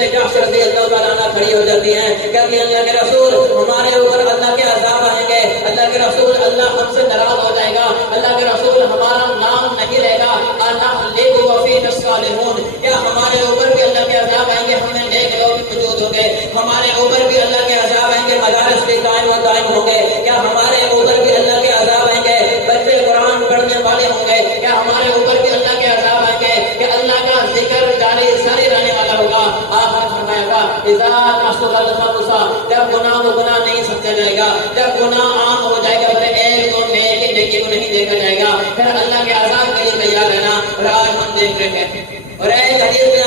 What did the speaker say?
بنت جحش رضی اللہ تعالیٰ عنہ کھڑی ہو جاتی ہیں، کہتی ہیں اللہ کے رسول ہمارے اوپر اللہ کے عذاب آئیں گے، اللہ کے رسول اللہ ہم سے ناراض ہو جائے گا، اللہ کے رسول ہمارا نام نہیں رہے گا، نحلق وفینا الصالحون، کیا ہمارے اوپر بھی اللہ کے عذاب آئیں گے؟ ہم میں نیک لوگ موجود ہوں گے، ہمارے اوپر بھی اللہ کے عذاب آئیں گے، مدارس بھی قائم و دائم ہوں گے، کیا ہمارے اوپر بھی اللہ کے عذاب آئیں گے؟ بچے قرآن پڑھنے والے ہوں گے، کیا ہمارے اوپر بھی اللہ کے عذاب آئیں گے؟ کہ اللہ کا ذکر جاری ساری رہنے والا ہوگا۔ آخر فرمایا گا اذا نسخ الخمس، جب گناہ کو گناہ نہیں سمجھا جائے گا، جب گناہ عام ہو جائے گا، پھر ایک تو نیک نیکی کو نہیں دیکھا جائے گا، پھر اللہ کے عذاب کے لیے تیار رہنا۔ اور آج ہم دیکھ رہے ہیں اور ایک حدیث